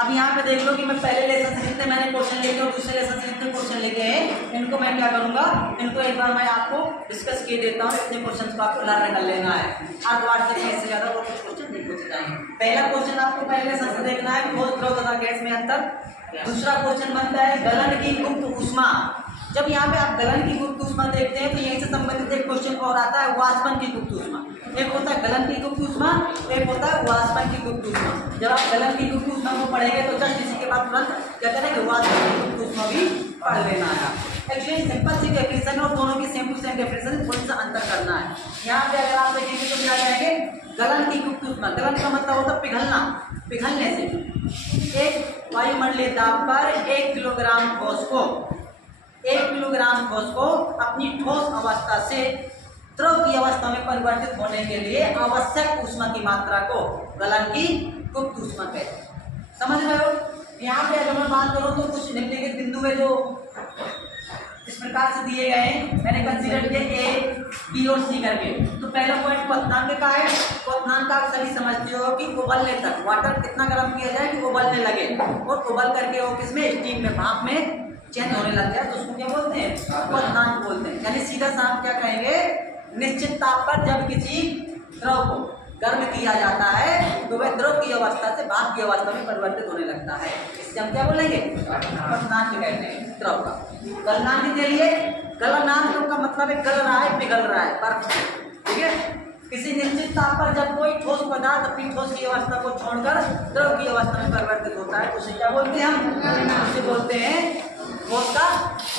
अब यहाँ पे देख लो कि मैं पहले लेसन से जितने मैंने क्वेश्चन लेके और दूसरे लेसन से जितने क्वेश्चन लेके हैं इनको मैं क्या करूँगा, इनको एक बार मैं आपको डिस्कस किए देता हूँ। इतने क्वेश्चन को आपको लर्न कर लेना है, 8 बार से इससे ज़्यादा और कुछ क्वेश्चन नहीं पूछे जाएंगे। पहला क्वेश्चन आपको पहले लेसन से देखना है, ठोस द्रव तथा गैस में अंतर। दूसरा क्वेश्चन बनता है गलन की गुप्त ऊष्मा। जब यहाँ पे आप गलन की गुप्त ऊष्मा देखते हैं तो यहीं से संबंधित एक क्वेश्चन और आता है वाष्पन की गुप्त ऊष्मा। एक होता है गलन की गुप्त ऊष्मा, एक होता है वाष्पन की गुप्त ऊष्मा। जब आप गलन की गुप्त ऊष्मा को पढ़ेंगे तो जस्ट इसी के बाद तुरंत क्या करेंगे, वाष्पन की गुप्त ऊष्मा भी पढ़ लेना है। एक्चुअली सिंपल सी डेफिनेशन और दोनों की सेम टू सेम डेफिनेशन, थोड़ा सा अंतर करना है। यहाँ पे अगर आप देखेंगे तो क्या करेंगे, गलन की गुप्त ऊष्मा, गलन का मतलब होता है पिघलना, पिघलने से। एक वायुमंडलीय दाब पर 1 किलोग्राम ठोस को अपनी ठोस अवस्था से द्रव की अवस्था में परिवर्तित होने के लिए आवश्यक ऊष्मा की मात्रा को गलन की गुप्त ऊष्मा कहते हैं। समझ रहे हो? यहाँ पे अगर मैं बात करूँ तो कुछ निम्नलिखित बिंदु है जो इस प्रकार से दिए गए हैं, मैंने कंसीडर किया ए, बी और सी करके। तो पहला पॉइंट क्वथनांक का है। क्वथनांक का आप सभी समझते हो कि उबलने तक वाटर कितना गर्म किया जाए कि उबलने लगे, और उबल करके वो किसमें, स्टीम में, भाप में चेंज होने लग जाए तो उसको क्या बोलते हैं, क्वथनांक बोलते हैं। यानी सीधा साफ क्या कहेंगे, निश्चित ताप पर जब किसी द्रव को गर्म किया जाता है तो वह द्रव की अवस्था से भाप की अवस्था में परिवर्तित होने लगता है। इससे हम क्या बोलेंगे, क्वथनांक कहते हैं द्रव का। गलनांक के लिए, गलनांक का मतलब है गल रहा है, पिघल रहा है, बर्फ, ठीक है। किसी निश्चित ताप पर जब कोई ठोस पदार्थ अपनी ठोस की अवस्था को छोड़कर द्रव की अवस्था में परिवर्तित होता है उसे क्या बोलते हैं हम, उसे बोलते हैं ठोस का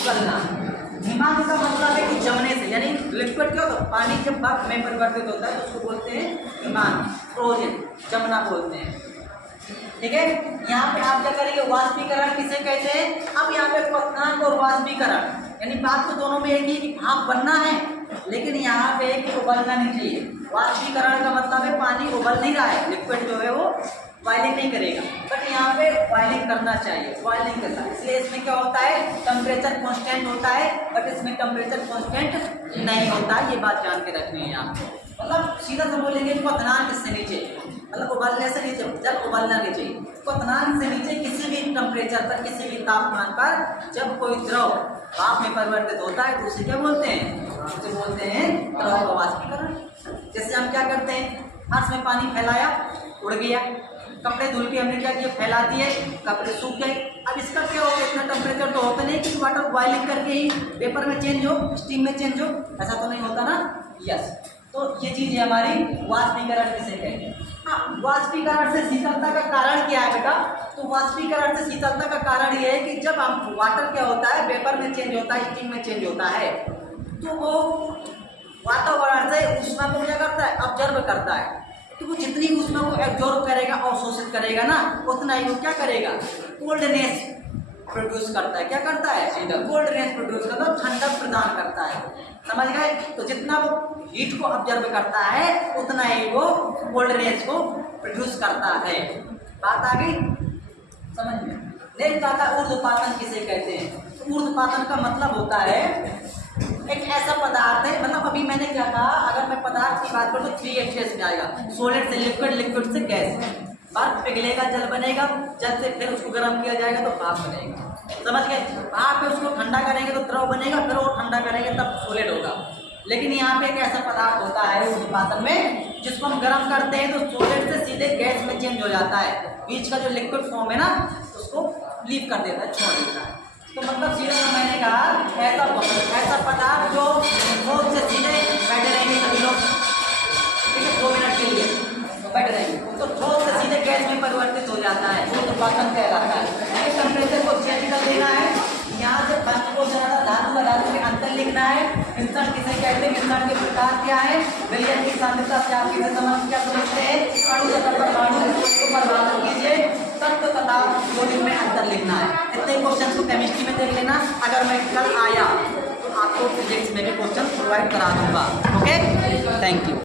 गलनांक। हिमांक का मतलब है कि जमने से, यानी लिक्विड क्या होता है, पानी जब बर्फ में परिवर्तित होता है तो उसको बोलते हैं हिमांक, फ्रोजन, जमना बोलते हैं, ठीक है। यहाँ पे आप क्या करेंगे, वाष्पीकरण किसे कहते हैं। अब यहाँ पे क्वथनांक और वाष्पीकरण, यानी बात तो दोनों में एक ही कि भाप बनना है, लेकिन यहाँ पे कि उबलना नहीं चाहिए। वाष्पीकरण का मतलब है पानी उबल नहीं रहा है, लिक्विड जो है वो बॉइलिंग नहीं करेगा, बट यहाँ पे बॉइलिंग करना चाहिए, बॉइलिंग करना। इसलिए इसमें क्या होता है, टेम्परेचर कांस्टेंट होता है, बट इसमें टेम्परेचर कांस्टेंट नहीं होता है। ये बात जान के रखनी है आपको। मतलब सीधा से बोलेंगे क्वथनांक से नीचे, मतलब उबलने से नीचे, जब उबलना नहीं चाहिए, क्वथनांक से नीचे किसी भी टेम्परेचर पर, किसी भी तापमान पर जब कोई द्रव भाप में परिवर्तित होता है तो उसे क्या बोलते हैं, उसे बोलते हैं द्रव का वाष्पीकरण। जैसे हम क्या करते हैं, फर्श में पानी फैलाया, उड़ गया, कपड़े धुल के हमने क्या किया, फैला दिए, कपड़े सूख गए। अब इसका क्या होगा, इतना टेम्परेचर तो होता नहीं कि वाटर बॉइलिंग करके ही पेपर में चेंज हो, स्टीम में चेंज हो, ऐसा तो नहीं होता ना। यस, तो ये चीज़ है हमारी वाष्पीकरण किसे कहते हैं। हाँ, वाष्पीकरण से शीतलता का कारण क्या है बेटा, तो वाष्पीकरण से शीतलता का कारण ये है कि जब हम वाटर क्या होता है, पेपर में चेंज होता है, स्टीम में चेंज होता है, तो वो वातावरण से ऊष्मा को क्या करता है, ऑब्जर्व करता है। तो वो जितनी ऊष्मा को एब्जॉर्ब करेगा और शोषित करेगा ना, उतना ही वो क्या करेगा, कोल्डनेस प्रोड्यूस करता है। क्या करता है, कोल्डनेस प्रोड्यूस करता है, ठंडक प्रदान करता है। समझ गए? तो जितना वो हीट को ऑब्जर्व करता है उतना ही वो कोल्डनेस को प्रोड्यूस करता है। बात आ गई समझ में? नेक्स्ट बात है ऊर्ध्वपातन किसे कहते हैं। ऊर्ध्वपातन का मतलब होता है एक ऐसा पदार्थ है, मतलब अभी मैंने क्या कहा, अगर मैं पदार्थ की बात करूँ तो 3 फेज में आएगा, सॉलिड से लिक्विड, लिक्विड से गैस। बर्फ पिघलेगा, जल बनेगा, जल से फिर उसको गर्म किया जाएगा तो भाप बनेगा। समझ गए? भाप पे उसको ठंडा करेंगे तो द्रव बनेगा, फिर वो ठंडा करेंगे तब सॉलिड होगा। लेकिन यहाँ पे एक ऐसा पदार्थ होता है ऊर्ध्वपातन में, जिसको हम गर्म करते हैं तो सॉलिड से सीधे गैस में चेंज हो जाता है। बीच का जो लिक्विड फॉर्म है ना उसको लीव कर देता है, छोड़ देता है। तो मतलब सीधे मैंने कहा ऐसा पदार्थ जो ठोस से सीधे बैठे रहेंगे सभी लोग, ठीक है, 2 मिनट के लिए बैठे रहेंगे, तो ठोस से सीधे गैस में परिवर्तित हो जाता है, ऊर्ध्वपातन कहलाता है। टेम्परेचर को चेंज कर देना है। यहाँ से फर्स्ट को ज़्यादा धातु और धातु में अंतर लिखना है। मिश्रण किसे कहते हैं, मिश्रण के प्रकार क्या है, विलयन की सांद्रता से आप किसे क्या समझते हैं, अणु तथा परमाणु को प्रभावित कीजिए, तत्व तथा यौगिक में अंतर लिखना है। इतने क्वेश्चन को केमिस्ट्री में देख लेना। अगर मैं कल आया तो आपको फिजिक्स में भी क्वेश्चन प्रोवाइड करा दूंगा। Okay, thank you.